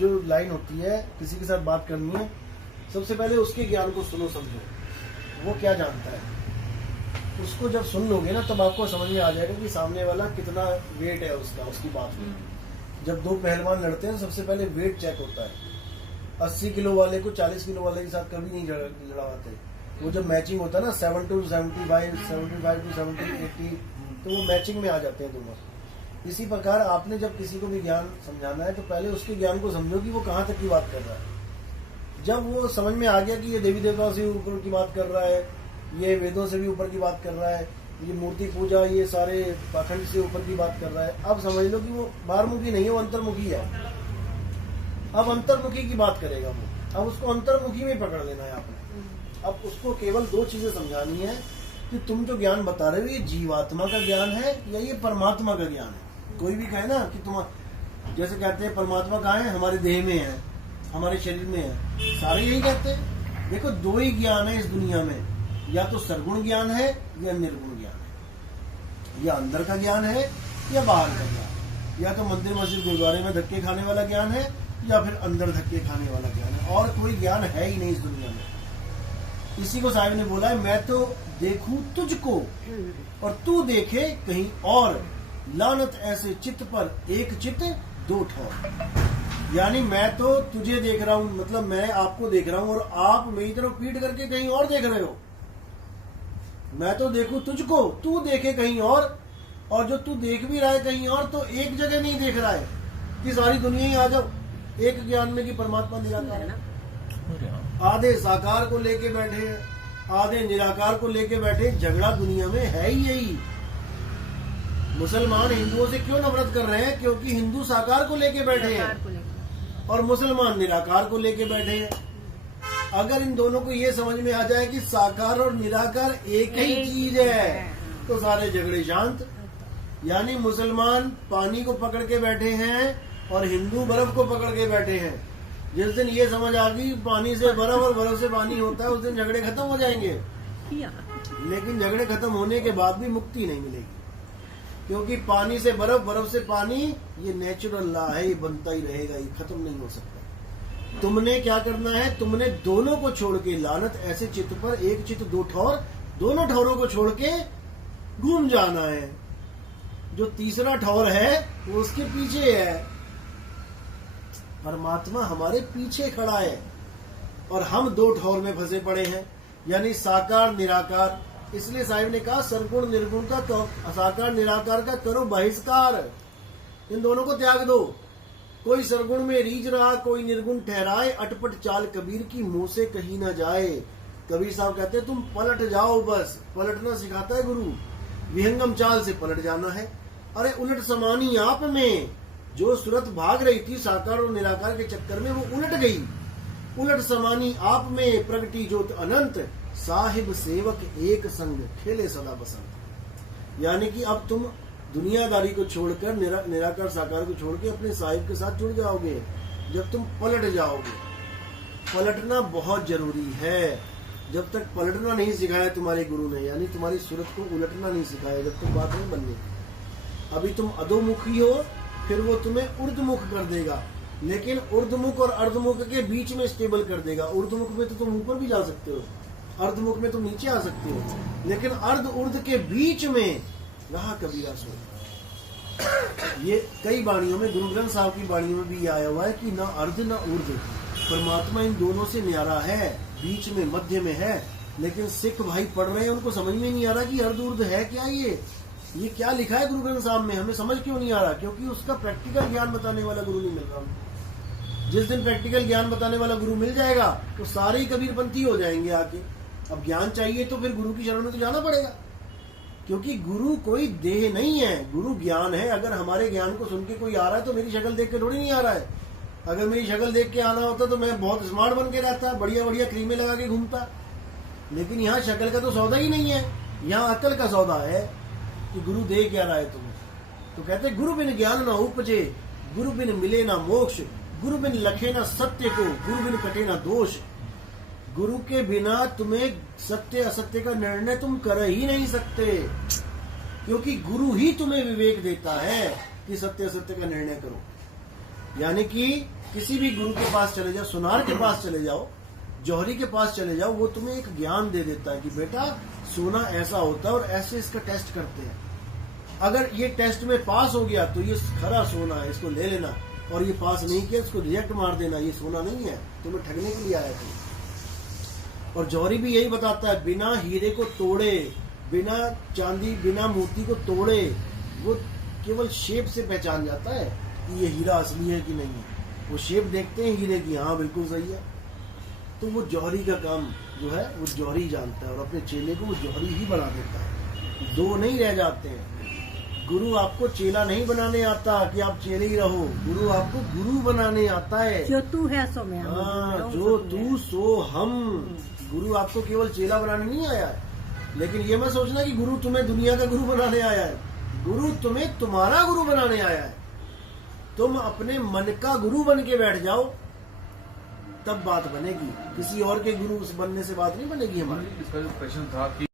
जो लाइन होती है, किसी के साथ बात करनी है, सबसे पहले उसके ज्ञान को सुनो, समझो वो क्या जानता है। उसको जब सुन लोगे ना, तब आपको समझ में आ जाएगा कि सामने वाला कितना वेट है उसका, उसकी बात में। जब दो पहलवान लड़ते हैं, सबसे पहले वेट चेक होता है। 80 किलो वाले को 40 किलो वाले के साथ कभी नहीं लड़ाते। वो जब मैचिंग होता है ना, 7 to 75, 75 to 70, 80, तो वो मैचिंग में आ जाते हैं दोनों। इसी प्रकार आपने जब किसी को भी ज्ञान समझाना है, तो पहले उसके ज्ञान को समझो कि वो कहाँ तक की बात कर रहा है। जब वो समझ में आ गया कि ये देवी देवताओं से ऊपर की बात कर रहा है, ये वेदों से भी ऊपर की बात कर रहा है, ये मूर्ति पूजा, ये सारे पाखंड से ऊपर की बात कर रहा है, अब समझ लो कि वो बाहरमुखी नहीं है, वो अंतर्मुखी है। अब अंतर्मुखी की बात करेगा वो। अब उसको अंतर्मुखी में पकड़ लेना है आपने। अब उसको केवल दो चीजें समझानी है कि तुम जो ज्ञान बता रहे हो, ये जीवात्मा का ज्ञान है या ये परमात्मा का ज्ञान है। कोई भी कहे ना कि तुम, जैसे कहते हैं परमात्मा कहाँ है, हमारे देह में है, हमारे शरीर में है, सारे यही कहते हैं। देखो, दो ही ज्ञान है इस दुनिया में, या तो सरगुण ज्ञान है या निर्गुण ज्ञान है, या अंदर का ज्ञान है या बाहर का ज्ञान, या तो मंदिर मस्जिद गुरुद्वारे में धक्के खाने वाला ज्ञान है या फिर अंदर धक्के खाने वाला ज्ञान है, और कोई ज्ञान है ही नहीं इस दुनिया में। इसी को साहिब ने बोला है, मैं तो देखूं तुझको और तू देखे कहीं और, लानत ऐसे चित्त पर एक चित्त दो ठौर। यानी मैं तो तुझे देख रहा हूं, मतलब मैं आपको देख रहा हूं और आप मेरी तरफ पीट करके कहीं और देख रहे हो। मैं तो देखूं तुझको, तू देखे कहीं और जो तू देख भी रहा है कहीं और, तो एक जगह नहीं देख रहा है कि सारी दुनिया ही आ जाओ एक ज्ञान में कि परमात्मा निराकार है। आधे साकार को लेके बैठे हैं, आधे निराकार को लेके बैठे। झगड़ा दुनिया में है ही यही। मुसलमान हिंदुओं से क्यों नफरत कर रहे हैं? क्योंकि हिंदू साकार को लेके बैठे हैं और मुसलमान निराकार को लेके बैठे हैं। अगर इन दोनों को ये समझ में आ जाए कि साकार और निराकार एक ही चीज है, तो सारे झगड़े शांत। यानी मुसलमान पानी को पकड़ के बैठे हैं और हिंदू बर्फ को पकड़ के बैठे हैं। जिस दिन ये समझ आ गई पानी से बर्फ और बर्फ से पानी होता है, उस दिन झगड़े खत्म हो जाएंगे। लेकिन झगड़े खत्म होने के बाद भी मुक्ति नहीं मिलेगी, क्योंकि पानी से बर्फ, बर्फ से पानी, ये नेचुरल लॉ है, ये बनता ही रहेगा, ये खत्म नहीं हो सकता। तुमने क्या करना है? तुमने दोनों को छोड़ के, लानत ऐसे चित्त पर एक चित्त दो ठौर, दोनों ठौरों को छोड़ के घूम जाना है। जो तीसरा ठौर है वो उसके पीछे है। परमात्मा हमारे पीछे खड़ा है और हम दो ठौर में फंसे पड़े हैं, यानी साकार निराकार। इसलिए साहिब ने कहा सरगुण निर्गुण का, तो साकार निराकार का करो बहिष्कार, इन दोनों को त्याग दो। कोई सरगुण में रीझ रहा, कोई निर्गुण ठहराए, अटपट चाल कबीर की मुंह से कहीं ना जाए। कबीर साहब कहते हैं तुम पलट जाओ, बस पलटना सिखाता है गुरु। विहंगम चाल से पलट जाना है। अरे उलट समानी आप में, जो सूरत भाग रही थी साकार और निराकार के चक्कर में, वो उलट गई। उलट समानी आप में प्रगटी ज्योत अनंत, साहिब सेवक एक संग खेले सदा बसंत। यानी कि अब तुम दुनियादारी को छोड़कर, निराकार साकार को छोड़ के अपने साहिब के साथ जुड़ जाओगे जब तुम पलट जाओगे। पलटना बहुत जरूरी है। जब तक पलटना नहीं सिखाया तुम्हारे गुरु ने, यानी तुम्हारी सूरत को उलटना नहीं सिखाया, जब तक बात नहीं बननी। अभी तुम अधोमुखी हो, फिर वो तुम्हें ऊर्ध्वमुख कर देगा, लेकिन ऊर्ध्वमुख और अर्धमुख के बीच में स्टेबल कर देगा। ऊर्ध्वमुख में तो तुम ऊपर भी जा सकते हो, अर्धमुख में तुम नीचे आ सकते हो, लेकिन अर्ध ऊर्ध्व के बीच में रहा कबीरा सो। ये कई बाणियों में, गुरु ग्रंथ साहब की बाणियों में भी आया हुआ है कि ना अर्ध ना ऊर्ध्व, परमात्मा इन दोनों से न्यारा है, बीच में मध्य में है। लेकिन सिख भाई पढ़ रहे हैं, उनको समझ में नहीं आ रहा कि अर्ध ऊर्ध्व है क्या, ये क्या लिखा है गुरु ग्रंथ साहब में, हमें समझ क्यों नहीं आ रहा? क्योंकि उसका प्रैक्टिकल ज्ञान बताने वाला गुरु नहीं मिल रहा। जिस दिन प्रैक्टिकल ज्ञान बताने वाला गुरु मिल जाएगा तो सारे ही कबीरपंथी हो जाएंगे आके। अब ज्ञान चाहिए तो फिर गुरु की शरण में तो जाना पड़ेगा, क्योंकि गुरु कोई देह नहीं है, गुरु ज्ञान है। अगर हमारे ज्ञान को सुन के कोई आ रहा है तो मेरी शक्ल देख के थोड़ी नहीं आ रहा है। अगर मेरी शक्ल देख के आना होता तो मैं बहुत स्मार्ट बन के रहता, बढ़िया बढ़िया क्रीमें लगा के घूमता। लेकिन यहाँ शक्ल का तो सौदा ही नहीं है, यहाँ अकल का सौदा है कि गुरु दे क्या रहा है तुम्हें। तो कहते गुरु बिन ज्ञान ना उपजे, गुरु बिन मिले ना मोक्ष, गुरु बिन लखे ना सत्य को, गुरु बिन कटे ना दोष। गुरु के बिना तुम्हें सत्य असत्य का निर्णय तुम कर ही नहीं सकते, क्योंकि गुरु ही तुम्हें विवेक देता है कि सत्य असत्य का निर्णय करो। यानी कि किसी भी गुरु के पास चले जाओ, सुनार के पास चले जाओ, जौहरी के पास चले जाओ, वो तुम्हें एक ज्ञान दे देता है कि बेटा सोना ऐसा होता है और ऐसे इसका टेस्ट करते हैं। अगर ये टेस्ट में पास हो गया तो ये खरा सोना है, इसको ले लेना, और ये पास नहीं किया इसको रिजेक्ट मार देना, ये सोना नहीं है, तुम्हें ठगने के लिए आया था। और जौहरी भी यही बताता है, बिना हीरे को तोड़े, बिना चांदी, बिना मोती को तोड़े, वो केवल शेप से पहचान जाता है कि ये हीरा असली है कि नहीं है। वो शेप देखते हैं हीरे की, हाँ बिल्कुल सही है। तो वो जौहरी का काम जो है वो जौहरी जानता है, और अपने चेले को वो जौहरी ही बना देता है, दो नहीं रह जाते हैं। गुरु आपको चेला नहीं बनाने आता कि आप चेले ही रहो, गुरु आपको गुरु बनाने आता है। जो तू है सो मैं, जो तू सो हम। गुरु आपको केवल चेला बनाने नहीं आया है, लेकिन ये मत सोचना कि गुरु तुम्हें दुनिया का गुरु बनाने आया है। गुरु तुम्हें तुम्हारा गुरु बनाने आया है। तुम अपने मन का गुरु बन के बैठ जाओ, तब बात बनेगी। किसी और के गुरु बनने से बात नहीं बनेगी हमारी। इसका जो क्वेश्चन था कि